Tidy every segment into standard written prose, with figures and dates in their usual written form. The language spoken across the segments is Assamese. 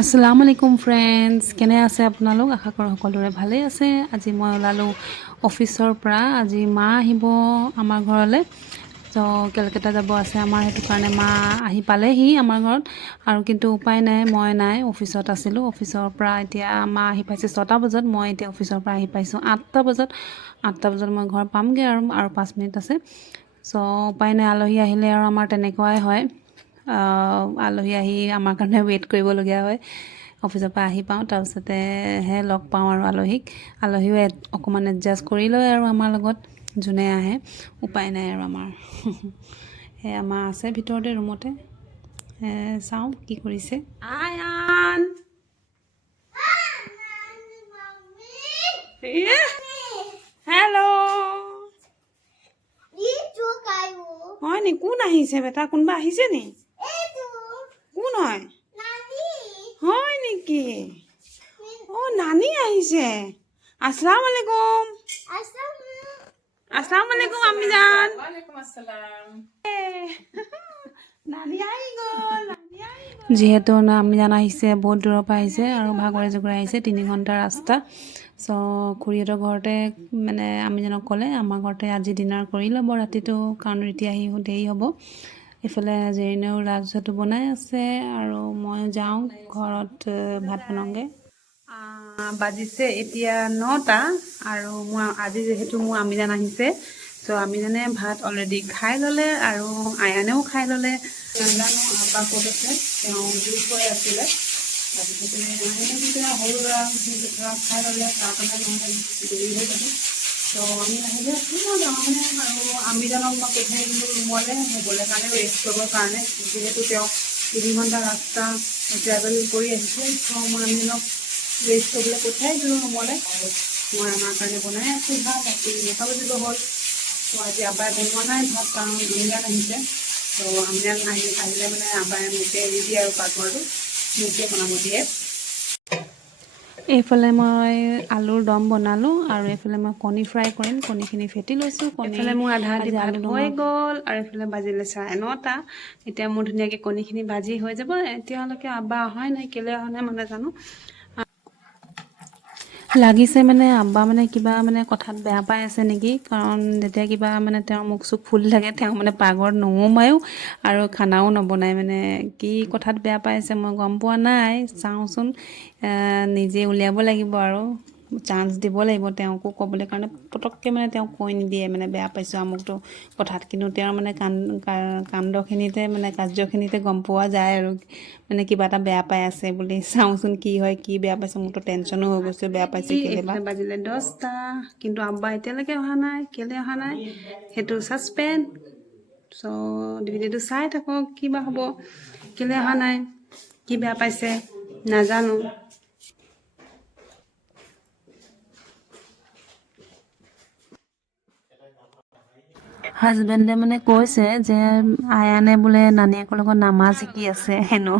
আসসালামু আলাইকুম ফ্ৰেণ্ডছ, কেনে আছে আপোনালোক? আশা কৰোঁ সকলোৰে ভালেই আছে। আজি মই ওলালোঁ অফিচৰ পৰা। আজি মা আহিব আমাৰ ঘৰলৈ, তো কেলকাতা যাব আছে আমাৰ, সেইটো কাৰণে মা আহি পালেহি আমাৰ ঘৰত। আৰু কিন্তু উপায় নাই, মই নাই, অফিচত আছিলোঁ। অফিচৰ পৰা এতিয়া মা আহি পাইছে 6টা বজাত, মই এতিয়া অফিচৰ পৰা আহি পাইছোঁ 8টা বজাত। 8টা বজাত মই ঘৰ পামগৈ আৰু 5 মিনিট আছে। চ' উপায় নাই, আলহী আহিলে আৰু আমাৰ তেনেকুৱাই হয়। আলহী আহি আমাৰ কাৰণে ৱেইট কৰিবলগীয়া হয়। অফিচৰ পৰা আহি পাওঁ, তাৰপিছতেহে লগ পাওঁ আৰু আলহীও অকণমান এডজাষ্ট কৰি লয় আৰু আমাৰ লগত যোনে আহে। উপায় নাই আৰু আমাৰ সেই আমাৰ আছে ভিতৰতে ৰুমতে। চাওঁ কি কৰিছে। আয়ান হেল্ল', হয় নি? কোন আহিছে বেটা? কোনোবা আহিছে নি? কোন হয়? হয় নেকি? অঁ, নানি আহিছে। আসসালামু আলাইকুম। আসসালামু আলাইকুম আম্মি জান। নানি আহি গ'ল। যিহেতু আম্মি জান আহিছে, বহুত দূৰৰ পৰা আহিছে আৰু ভাগৰে জোগৰে আহিছে, 3 ঘণ্টা ৰাস্তা। চ' খুৰীহঁতৰ ঘৰতে মানে আম্মিজানক ক'লে আমাৰ ঘৰতে আজি ডিনাৰ কৰি ল'ব ৰাতিটো, কাৰণ এতিয়া আহি দেৰি হ'ব। এইফালে জেৰিনেও ৰাজহাঁহটো বনাই আছে আৰু মই যাওঁ ঘৰত ভাত বনাওঁগৈ। বাজিছে এতিয়া 9টা আৰু আজি যিহেতু মোৰ আম্মিজান আহিছে, চ' আম্মিজানে ভাত অলৰেডি খাই ল'লে আৰু আয়ানেও খাই ল'লে। নাজানো আব্বা ক'ত আছে, তেওঁ জুই হৈ আছিলে। তাৰপিছতে সৰু ল'ৰা খাই ল'লে, তাৰ কাৰণে দেৰি হৈ যাব। ত' আমি আহিলে যাওঁ আৰু আম্মিজানক মই পঠিয়াই দিলোঁ ৰুমলৈ শুবলৈ কাৰণে, ৰেষ্ট কৰিবৰ কাৰণে, যিহেতু তেওঁ 3 ঘণ্টা ৰাস্তা ট্ৰেভেল কৰি আহিছে। ত' মই আম্মিজানক ৰেষ্ট কৰিবলৈ পঠিয়াই দিলোঁ ৰুমলৈ। মই আমাৰ কাৰণে বনাই আছোঁ ভাত, ৰাতি 9টা বাজিব হ'ল। ত' আজি আব্বাই বনোৱা নাই ভাত, কাৰণ আম্মিজান আহিছে। ত' আম্মিজান আহিলে মানে আব্বাই মোকে এৰি দিয়ে আৰু পাকঘৰটো মোকে বনাব দিয়ে। এইফালে মই আলুৰ দম বনালোঁ আৰু এইফালে মই কণী ফ্ৰাই কৰিম। কণীখিনি ফেটি লৈছোঁ। এইফালে মোৰ আধা আধি ভাত হৈ গ'ল আৰু এইফালে বাজিলে 9:30। এতিয়া মোৰ ধুনীয়াকৈ কণীখিনি ভাজি হৈ যাব। এতিয়ালৈকে আব্বা অহাই নাই, কেলৈ অহা নাই মই নাজানো। লাগিছে মানে আব্বা মানে কিবা মানে কথাত বেয়া পাই আছে নেকি, কাৰণ যেতিয়া কিবা মানে তেওঁৰ মুখ চুখ ফুলি থাকে, তেওঁ মানে পাকঘৰত নোসোমায়ো আৰু খানাও নবনায়। মানে কি কথাত বেয়া পাই আছে মই গম পোৱা নাই, চাওঁচোন। নিজে উলিয়াব লাগিব আৰু চান্স দিব লাগিব তেওঁকো ক'বলৈ, কাৰণে পটককৈ মানে তেওঁ কৈ নিদিয়ে মানে বেয়া পাইছোঁ আমুকটো কথাত। কিন্তু তেওঁৰ মানে কাণ্ডখিনিতে মানে কাৰ্যখিনিতে গম পোৱা যায় আৰু মানে কিবা এটা বেয়া পাই আছে বুলি। চাওঁচোন কি হয়, কি বেয়া পাইছে। মোৰতো টেনশ্যনো হৈ গৈছে, বেয়া পাইছে কেলৈ বা। বাজিলে 10টা, কিন্তু আব্বা এতিয়ালৈকে অহা নাই। কেলৈ অহা নাই সেইটো ছাছপেন্স। চ' ডিভিডিটো চাই থাকক, কি বা হ'ব, কেলৈ অহা নাই, কি বেয়া পাইছে নাজানো। হাজবেণ্ডে মানে কৈছে যে আয়ানে বোলে নানীয়েকৰ লগত নামাজ শিকি আছে হেনো।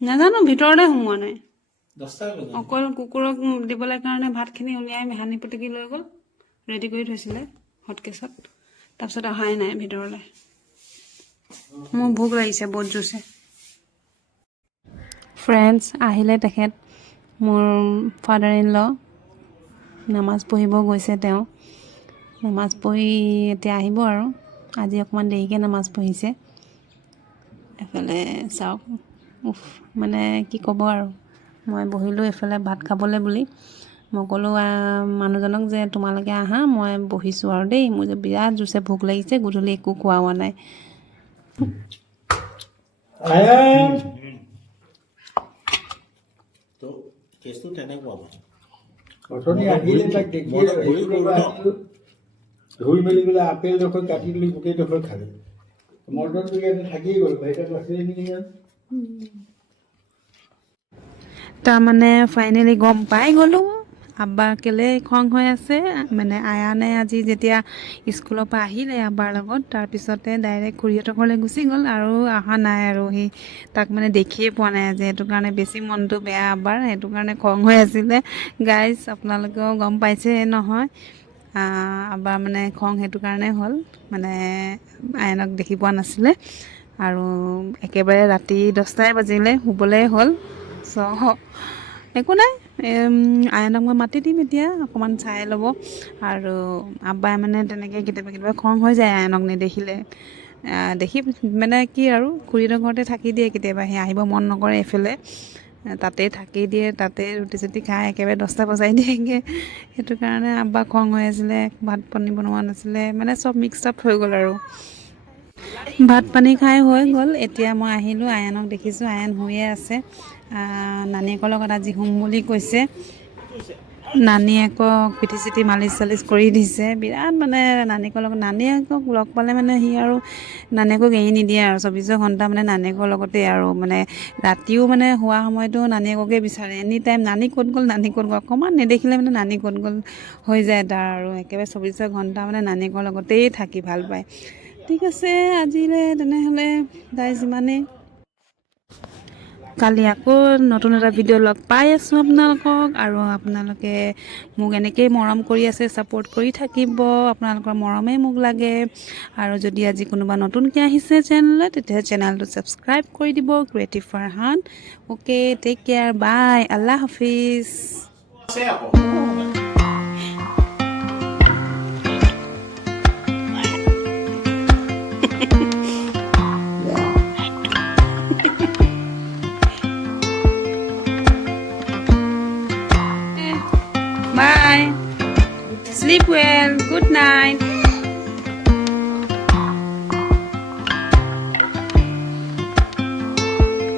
নাজানো, ভিতৰতে সোমোৱা নাই। অকল কুকুৰক দিবলৈ কাৰণে ভাতখিনি উলিয়াই হানি পুটুকি লৈ গ'ল, ৰেডি কৰি থৈছিলে হটকেছত। তাৰপিছত অহাই নাই ভিতৰলৈ। মোৰ ভোক লাগিছে বহুত জোৰছে। ফ্ৰেণ্ডছ আহিলে তেখেত, মোৰ ফাদাৰ ইন ল। নামাজ পঢ়িব গৈছে তেওঁ। নামাজ পঢ়ি এতিয়া আহিব আৰু আজি অকণমান দেৰিকৈ নামাজ পঢ়িছে। এফালে চাওক, মানে কি ক'ব আৰু। মই বহিলোঁ এইফালে ভাত খাবলৈ বুলি। মই ক'লোঁ মানুহজনক যে তোমালোকে আহা, মই বহিছোঁ আৰু দেই, মোৰ যে বিৰাট জোৰছে ভোক লাগিছে, গধূলি একো খোৱা হোৱা নাই। কেছটো তেনেকুৱা মানে ধুই মেলি পেলাই আপেল ডোখৰ কাটি দিলি, গোটেই ডোখৰ খালে। মটনটো ইয়াতে থাকিয়ে গ'ল, বাহিৰত আছিলে নেকি ইয়াত। তাৰমানে ফাইনেলি গম পাই গ'লোঁ আব্বা কেলৈ খং হৈ আছে। মানে আয়ানে আজি যেতিয়া স্কুলৰ পৰা আহিলে আব্বাৰ লগত, তাৰপিছতে ডাইৰেক্ট খুৰীহঁতৰ ঘৰলৈ গুচি গ'ল আৰু অহা নাই আৰু সি তাক মানে দেখিয়ে পোৱা নাই আজি। সেইটো কাৰণে বেছি মনটো বেয়া আব্বাৰ, সেইটো কাৰণে খং হৈ আছিলে। গাইজ আপোনালোকেও গম পাইছে নহয়, আবাৰ মানে খং সেইটো কাৰণে হ'ল মানে আইনক দেখি পোৱা নাছিলে আৰু একেবাৰে ৰাতি 10টাই বাজিলে শুবলৈ হ'ল চ' একো নাই আইনক মই মাতি দিম এতিয়া অকণমান চাই ল'ব আৰু আব্বাই মানে তেনেকৈ কেতিয়াবা কেতিয়াবা খং হৈ যায় আইনক নেদেখিলে দেখি মানে কি আৰু খুৰীহঁতৰ ঘৰতে থাকি দিয়ে কেতিয়াবা সি আহিব মন নকৰে এইফালে তাতে থাকি দিয়ে তাতে ৰুটি চুটি খাই একেবাৰে 10টা বজাই দিয়েগৈ সেইটো কাৰণে আব্বা খং হৈ আছিলে ভাত পানী বনোৱা নাছিলে মানে চব মিক্স আপ হৈ গ'ল আৰু ভাত পানী খাই হৈ গ'ল এতিয়া মই আহিলোঁ আয়ানক দেখিছোঁ আয়ান শুয়ে আছে নানীয়েকৰ লগত আজি শুম বুলি কৈছে নানীয়েকক পিঠি চিঠি মালিচ চালিচ কৰি দিছে বিৰাট মানে নানীয়েকৰ লগত নানীয়েকক লগ পালে মানে সি আৰু নানীয়েকক এৰি নিদিয়ে আৰু 24 ঘণ্টা মানে নানীয়েকৰ লগতে আৰু মানে ৰাতিও মানে শোৱা সময়তো নানীয়েককে বিচাৰে এনি টাইম নানী ক'ত গ'ল নানী ক'ত গ'ল অকণমান নেদেখিলে মানে নানী ক'ত গ'ল হৈ যায় তাৰ আৰু একেবাৰে 24 ঘণ্টা মানে নানীয়েকৰ লগতেই থাকি ভাল পায় ঠিক আছে আজিলৈ তেনেহ'লে তাই যিমানেই কালি আকৌ নতুন এটা ভিডিঅ' লগ পাই আছোঁ আপোনালোকক আৰু আপোনালোকে মোক এনেকৈয়ে মৰম কৰি আছে ছাপোৰ্ট কৰি থাকিব আপোনালোকৰ মৰমেই মোক লাগে আৰু যদি আজি কোনোবা নতুনকৈ আহিছে চেনেললৈ তেতিয়াহ'লে চেনেলটো ছাবস্ক্ৰাইব কৰি দিব creative Farhan okay take care bye আল্লাহ হাফিজ Bye. Sleep well. Good night.